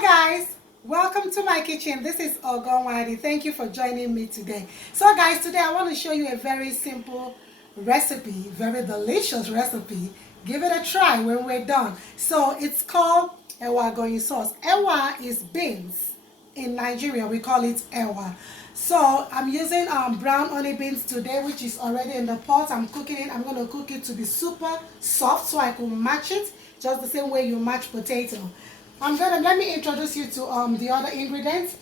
Hello guys, welcome to my kitchen. This is Ogonwadi. Thank you for joining me today. So guys, today I want to show you a very simple recipe, very delicious recipe. Give it a try when we're done. So it's called Ewa Agonyin sauce. Ewa is beans. In Nigeria we call it Ewa. So I'm using brown honey beans today, which is already in the pot. I'm cooking it. I'm going to cook it to be super soft so I can match it just the same way you match potato. Let me introduce you to the other ingredients.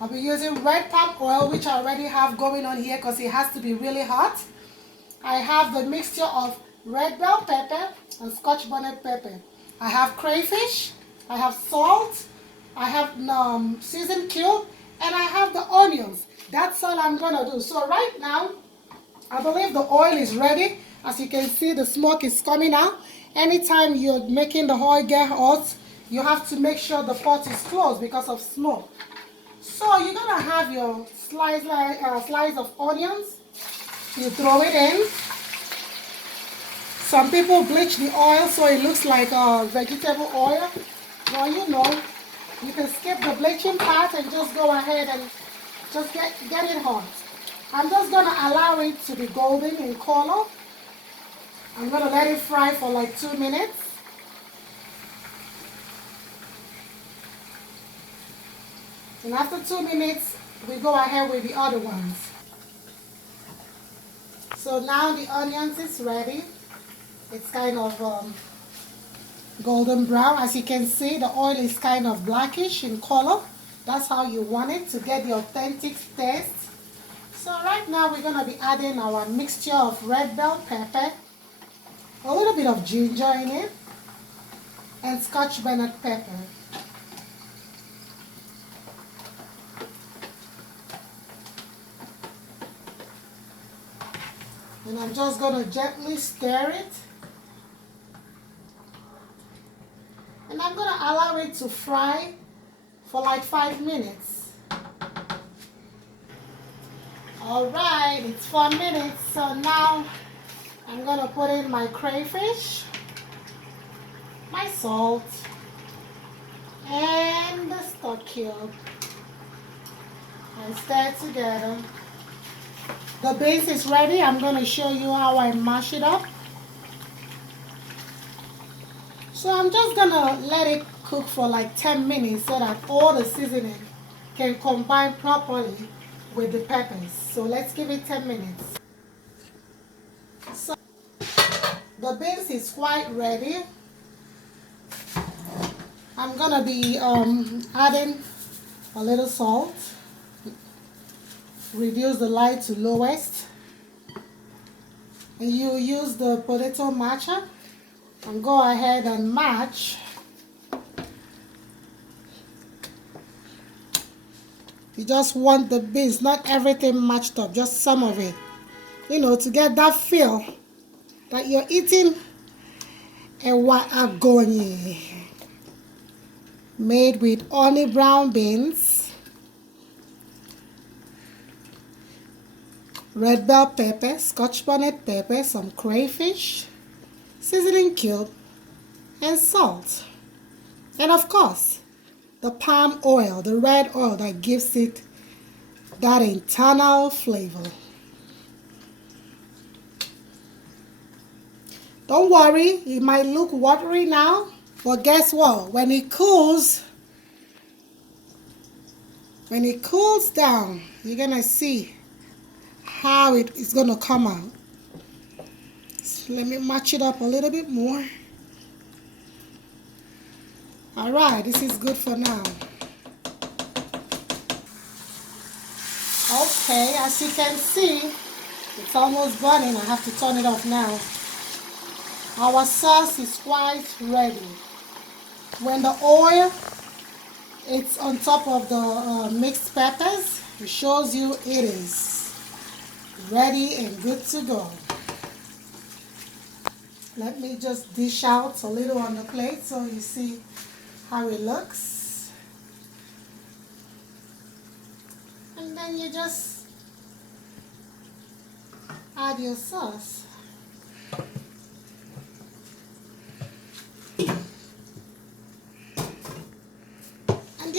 I'll be using red palm oil, which I already have going on here because it has to be really hot. I have the mixture of red bell pepper and scotch bonnet pepper. I have crayfish, I have salt, I have seasoned cube, and I have the onions. That's all I'm gonna do. So right now, I believe the oil is ready. As you can see, the smoke is coming out. Anytime you're making the oil get hot, you have to make sure the pot is closed because of smoke. So you're gonna have your slice of onions. You throw it in. Some people bleach the oil so it looks like vegetable oil. Well, you know, you can skip the bleaching part and just go ahead and just get it hot. I'm just gonna allow it to be golden in color. I'm gonna let it fry for like 2 minutes. And after 2 minutes, we go ahead with the other ones. So now the onions is ready. It's kind of golden brown. As you can see, the oil is kind of blackish in color. That's how you want it to get the authentic taste. So right now we're going to be adding our mixture of red bell pepper, a little bit of ginger in it, and scotch bonnet pepper. And I'm just going to gently stir it. And I'm going to allow it to fry for like 5 minutes. Alright, it's 4 minutes. So now I'm going to put in my crayfish, my salt, and the stock cube. And stir together. The base is ready. I'm going to show you how I mash it up. So I'm just going to let it cook for like 10 minutes so that all the seasoning can combine properly with the peppers. So let's give it 10 minutes. So the beans is quite ready. I'm going to be adding a little salt. Reduce the light to lowest, and you use the potato masher and go ahead and match. You just want the beans, not everything matched up, just some of it, you know, to get that feel that you're eating Ewa Agonyin, made with honey brown beans, red bell pepper, scotch bonnet pepper, some crayfish, seasoning cube, and salt. And of course, the palm oil, the red oil that gives it that internal flavor. Don't worry, it might look watery now, but guess what? When it cools down, you're gonna see how it is going to come out. So let me match it up a little bit more. Alright, this is good for now. Okay, as you can see, it's almost burning. I have to turn it off now. Our sauce is quite ready. When the oil is on top of the mixed peppers, it shows you it is ready and good to go. Let me just dish out a little on the plate so you see how it looks. And then you just add your sauce.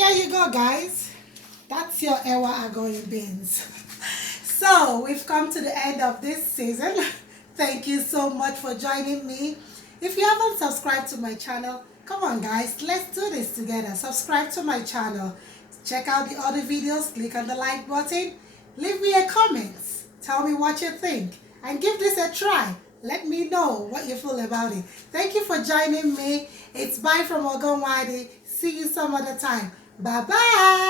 there you go, guys. That's your Ewa Agonyin beans. So we've come to the end of this season. Thank you so much for joining me. If you haven't subscribed to my channel, come on guys, let's do this together. Subscribe to my channel. Check out the other videos. Click on the like button. Leave me a comment. Tell me what you think. And give this a try. Let me know what you feel about it. Thank you for joining me. It's bye from Ogonwadi. See you some other time. Bye-bye.